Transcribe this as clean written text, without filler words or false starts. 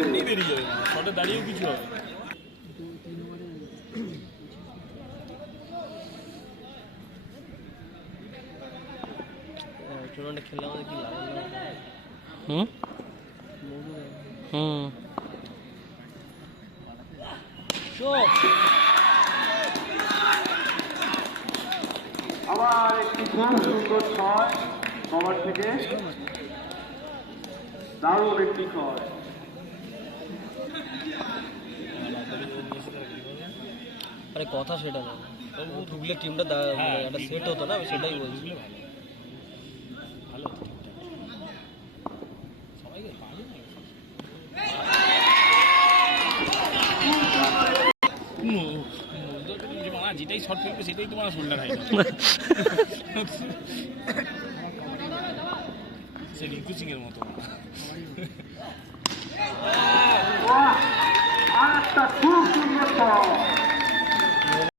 এমনি বেরিয়ে যাবে, শটে দাঁড়িয়েও কিছু হবে। টুর্নামেন্টে খেললে আমাদের কি লাভ? আবার একটি খুব সুন্দর ছয় কভার থেকে, দারুণ একটি ছয়। আরে কথা সেটা না, ঢুকলে টিমটা একটা সেট হতো না, আমি সেটাই বলছি। যেটাই শর্ট ফেলবে সেটাই তোমার শোল্ডার হাইট, সে রিঙ্কু সিং এর মতো। আর একটা খুব সুন্দর ছয়।